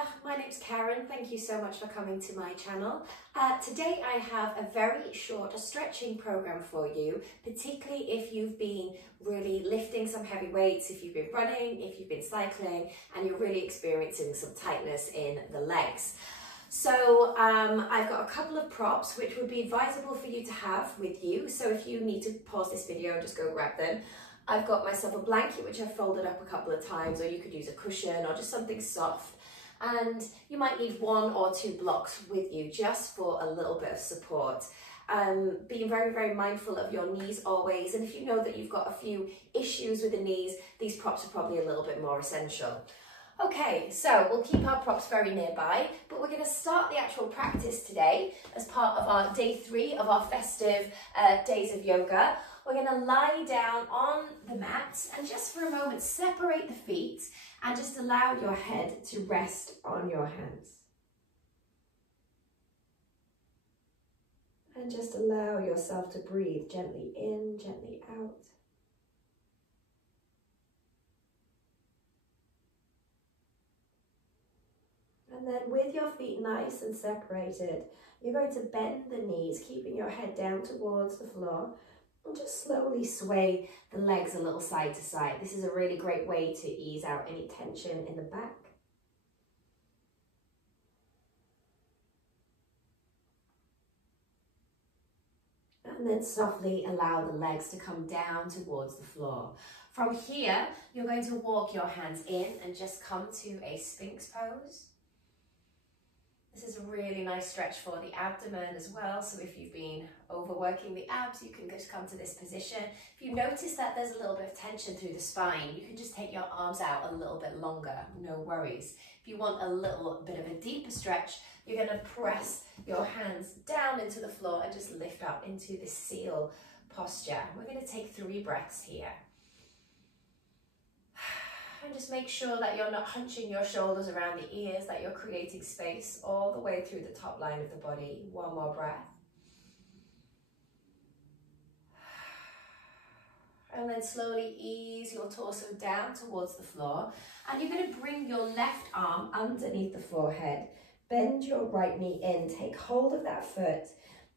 there, my name's Karen. Thank you so much for coming to my channel. Today I have a very short stretching program for you, particularly if you've been really lifting some heavy weights, if you've been running, if you've been cycling, and you're really experiencing some tightness in the legs. So I've got a couple of props which would be advisable for you to have with you. So if you need to pause this video, just go grab them. I've got myself a blanket which I've folded up a couple of times, or you could use a cushion or just something soft. And you might need 1 or 2 blocks with you just for a little bit of support. Being very, very mindful of your knees always. And if you know that you've got a few issues with the knees, these props are probably a little bit more essential. Okay, so we'll keep our props very nearby, but we're going to start the actual practice today as part of our day 3 of our festive days of yoga. We're going to lie down on the mat and just for a moment separate the feet and just allow your head to rest on your hands. And just allow yourself to breathe gently in, gently out. And then with your feet nice and separated, you're going to bend the knees, keeping your head down towards the floor, and just slowly sway the legs a little side to side. This is a really great way to ease out any tension in the back. And then softly allow the legs to come down towards the floor. From here, you're going to walk your hands in and just come to a Sphinx pose. This is a really nice stretch for the abdomen as well. So if you've been overworking the abs, you can just come to this position. If you notice that there's a little bit of tension through the spine, you can just take your arms out a little bit longer, no worries. If you want a little bit of a deeper stretch, you're going to press your hands down into the floor and just lift up into the seal posture. We're going to take 3 breaths here. And just make sure that you're not hunching your shoulders around the ears, that you're creating space all the way through the top line of the body. 1 more breath. And then slowly ease your torso down towards the floor. And you're going to bring your left arm underneath the forehead. Bend your right knee in, take hold of that foot.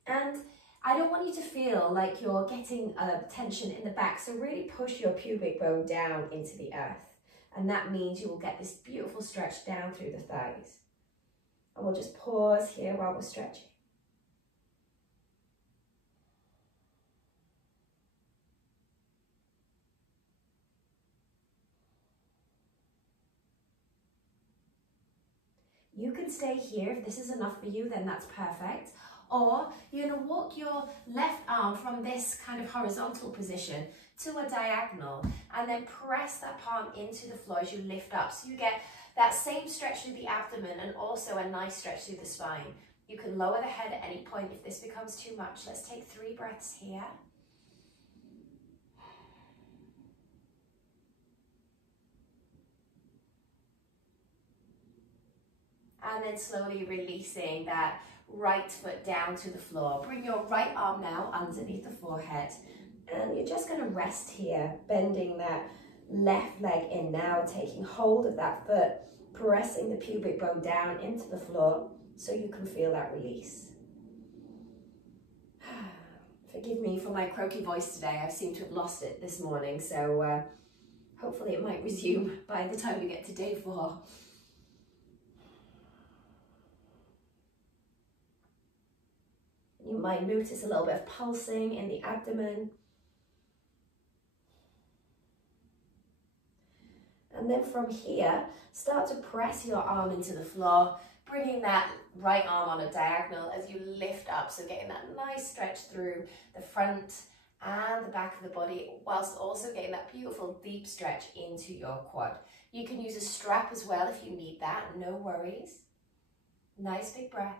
And I don't want you to feel like you're getting tension in the back, so really push your pubic bone down into the earth. And that means you will get this beautiful stretch down through the thighs. And we'll just pause here while we're stretching. You can stay here. If this is enough for you, then that's perfect. Or you're going to walk your left arm from this kind of horizontal position to a diagonal and then press that palm into the floor as you lift up. So you get that same stretch through the abdomen and also a nice stretch through the spine. You can lower the head at any point if this becomes too much. Let's take 3 breaths here. And then slowly releasing that right foot down to the floor. Bring your right arm now underneath the forehead. And you're just going to rest here, bending that left leg in now, taking hold of that foot, pressing the pubic bone down into the floor so you can feel that release. Forgive me for my croaky voice today. I seem to have lost it this morning, so hopefully it might resume by the time we get to day 4. You might notice a little bit of pulsing in the abdomen. And then from here, start to press your arm into the floor, bringing that right arm on a diagonal as you lift up. So getting that nice stretch through the front and the back of the body, whilst also getting that beautiful deep stretch into your quad. You can use a strap as well if you need that, no worries. Nice big breaths.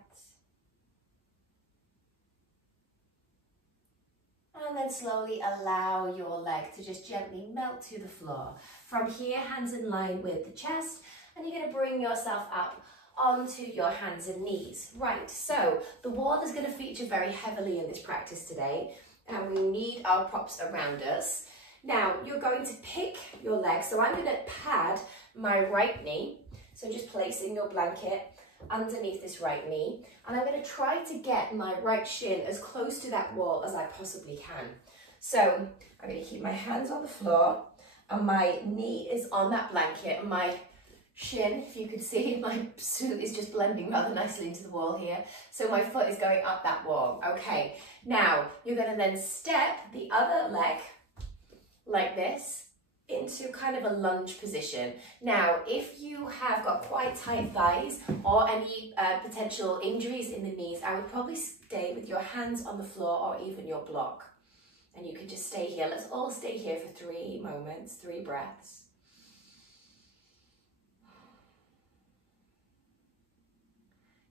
And then slowly allow your leg to just gently melt to the floor. From here, hands in line with the chest, and you're going to bring yourself up onto your hands and knees. Right, so the wall is going to feature very heavily in this practice today, and we need our props around us. Now, you're going to pick your legs, so I'm going to pad my right knee So just placing your blanket underneath this right knee, and I'm going to try to get my right shin as close to that wall as I possibly can. So I'm going to keep my hands on the floor, and my knee is on that blanket, and my shin, if you can see, my foot is just blending rather nicely into the wall here. So my foot is going up that wall. Okay, now you're going to then step the other leg like this into kind of a lunge position. Now, if you have got quite tight thighs or any potential injuries in the knees, I would probably stay with your hands on the floor or even your block. And you can just stay here. Let's all stay here for 3 moments, 3 breaths.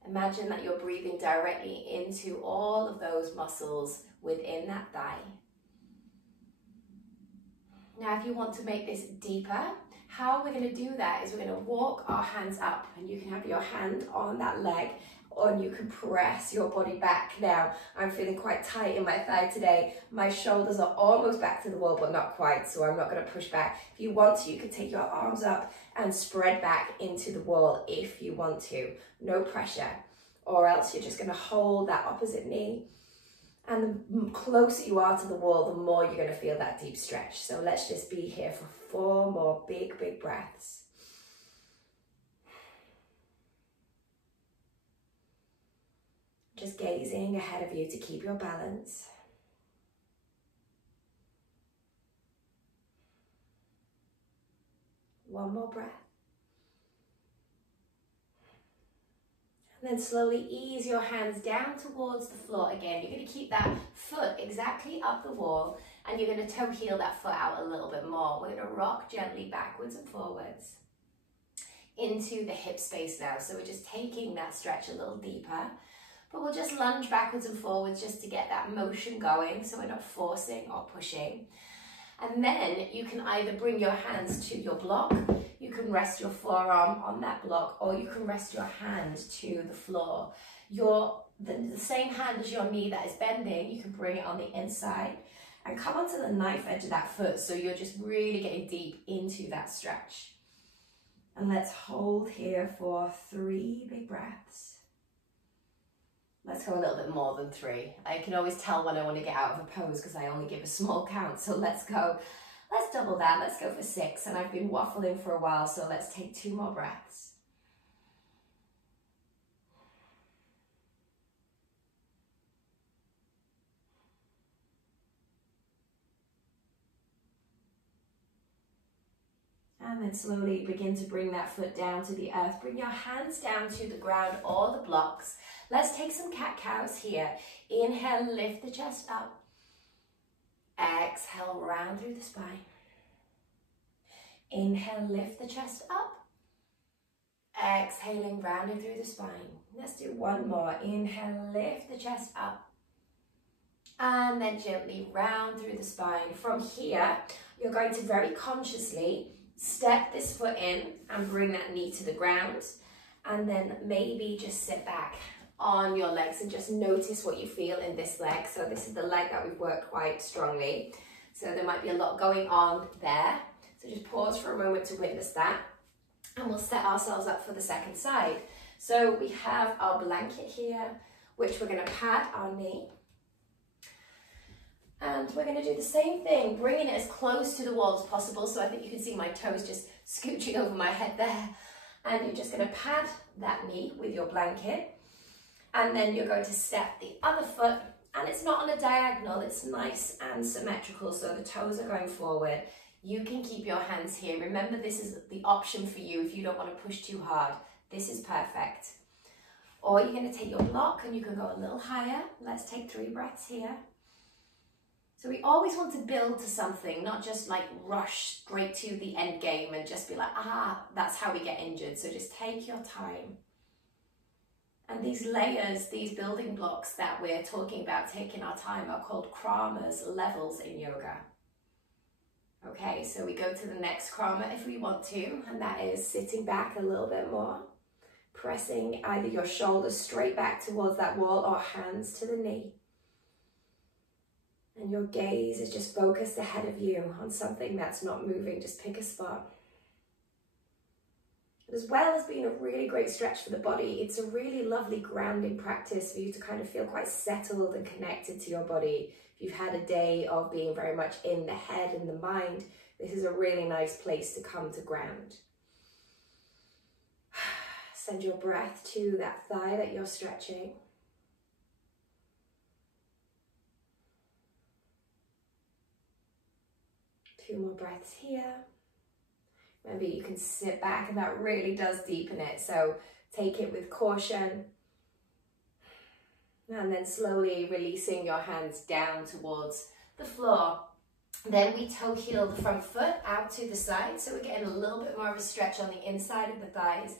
Imagine that you're breathing directly into all of those muscles within that thigh. Now, if you want to make this deeper, how we're going to do that is we're going to walk our hands up, and you can have your hand on that leg, and you can press your body back. Now, I'm feeling quite tight in my thigh today. My shoulders are almost back to the wall, but not quite, so I'm not going to push back. If you want to, you can take your arms up and spread back into the wall if you want to. No pressure. Or else you're just going to hold that opposite knee. And the closer you are to the wall, the more you're going to feel that deep stretch. So let's just be here for 4 more big, big breaths. Just gazing ahead of you to keep your balance. One more breath. And then slowly ease your hands down towards the floor again. You're going to keep that foot exactly up the wall, and you're going to toe heel that foot out a little bit more. We're going to rock gently backwards and forwards into the hip space now. So we're just taking that stretch a little deeper, but we'll just lunge backwards and forwards just to get that motion going, so we're not forcing or pushing. And then you can either bring your hands to your block, you can rest your forearm on that block, or you can rest your hand to the floor. The same hand as your knee that is bending, you can bring it on the inside and come onto the knife edge of that foot, so you're just really getting deep into that stretch. And let's hold here for 3 big breaths. Let's go a little bit more than 3. I can always tell when I want to get out of a pose because I only give a small count. So let's double that. Let's go for 6. And I've been waffling for a while, so let's take 2 more breaths. And then slowly begin to bring that foot down to the earth. Bring your hands down to the ground or the blocks. Let's take some cat-cows here. Inhale, lift the chest up. Exhale, round through the spine. Inhale, lift the chest up. Exhaling, rounding through the spine. Let's do 1 more. Inhale, lift the chest up. And then gently round through the spine. From here, you're going to very consciously step this foot in and bring that knee to the ground, and then maybe just sit back on your legs and just notice what you feel in this leg. So this is the leg that we've worked quite strongly, so there might be a lot going on there. So just pause for a moment to witness that, and we'll set ourselves up for the second side. So we have our blanket here, which we're going to pad our knee. And we're going to do the same thing, bringing it as close to the wall as possible. So I think you can see my toes just scooching over my head there. And you're just going to pad that knee with your blanket. And then you're going to step the other foot. And it's not on a diagonal, it's nice and symmetrical. So the toes are going forward. You can keep your hands here. Remember, this is the option for you if you don't want to push too hard. This is perfect. Or you're going to take your block and you can go a little higher. Let's take 3 breaths here. So we always want to build to something, not just like rush straight to the end game and just be like, that's how we get injured. So just take your time. And these layers, these building blocks that we're talking about taking our time are called kramas, levels in yoga. Okay, so we go to the next krama if we want to, and that is sitting back a little bit more, pressing either your shoulders straight back towards that wall or hands to the knee. And your gaze is just focused ahead of you on something that's not moving. Just pick a spot. As well as being a really great stretch for the body, it's a really lovely grounding practice for you to kind of feel quite settled and connected to your body. If you've had a day of being very much in the head and the mind, this is a really nice place to come to ground. Send your breath to that thigh that you're stretching. Two more breaths here. Remember, you can sit back and that really does deepen it. So take it with caution. And then slowly releasing your hands down towards the floor. Then we toe heel the front foot out to the side. So we're getting a little bit more of a stretch on the inside of the thighs.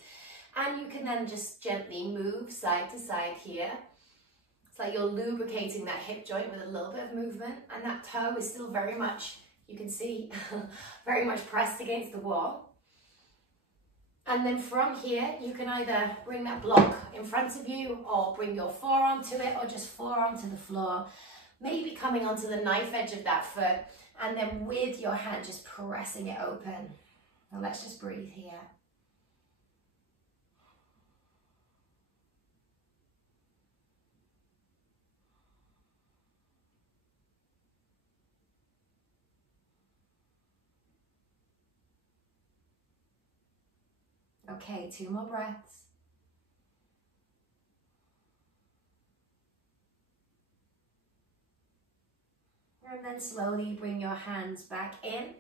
And you can then just gently move side to side here. It's like you're lubricating that hip joint with a little bit of movement. And that toe is still very much, you can see, very much pressed against the wall. And then from here, you can either bring that block in front of you or bring your forearm to it or just forearm to the floor. Maybe coming onto the knife edge of that foot and then with your hand just pressing it open. Now let's just breathe here. Okay, 2 more breaths. And then slowly bring your hands back in.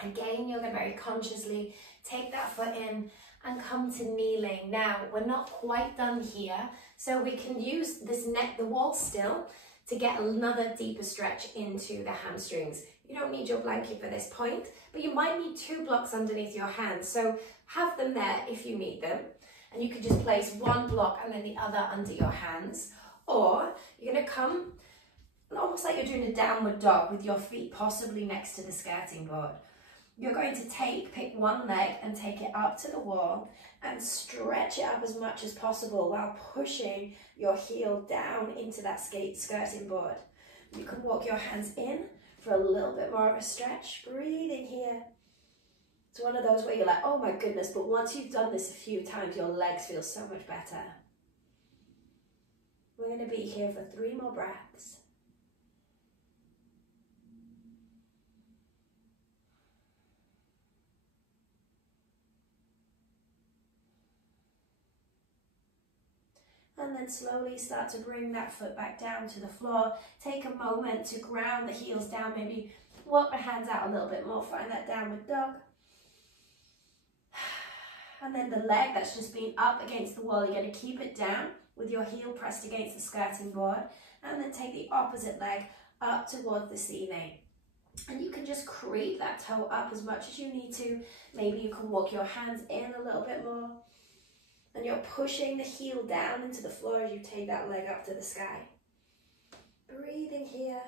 Again, you're going to very consciously take that foot in and come to kneeling. Now, we're not quite done here, so we can use this the wall still to get another deeper stretch into the hamstrings. You don't need your blanket for this point, but you might need 2 blocks underneath your hands. So have them there if you need them. And you can just place one block and then the other under your hands. Or you're going to come almost like you're doing a downward dog with your feet possibly next to the skirting board. You're going to pick one leg and take it up to the wall and stretch it up as much as possible while pushing your heel down into that skirting board. You can walk your hands in for a little bit more of a stretch. Breathe in here. It's one of those where you're like, oh my goodness, but once you've done this a few times, your legs feel so much better. We're going to be here for 3 more breaths. And then slowly start to bring that foot back down to the floor. Take a moment to ground the heels down. Maybe walk the hands out a little bit more. Find that downward dog. And then the leg that's just been up against the wall, you're going to keep it down with your heel pressed against the skirting board. And then take the opposite leg up towards the ceiling. And you can just creep that toe up as much as you need to. Maybe you can walk your hands in a little bit more. And you're pushing the heel down into the floor as you take that leg up to the sky. Breathing here.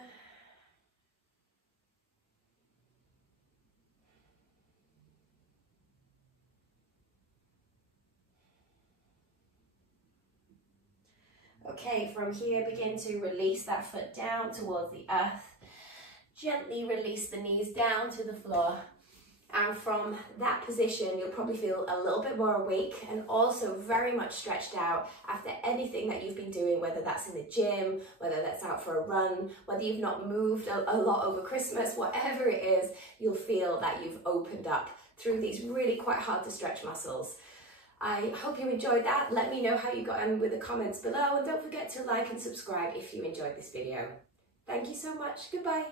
Okay, from here, begin to release that foot down towards the earth. Gently release the knees down to the floor. And from that position, you'll probably feel a little bit more awake and also very much stretched out after anything that you've been doing, whether that's in the gym, whether that's out for a run, whether you've not moved a lot over Christmas, whatever it is, you'll feel that you've opened up through these really quite hard to stretch muscles. I hope you enjoyed that. Let me know how you got on with the comments below, and don't forget to like and subscribe if you enjoyed this video. Thank you so much. Goodbye.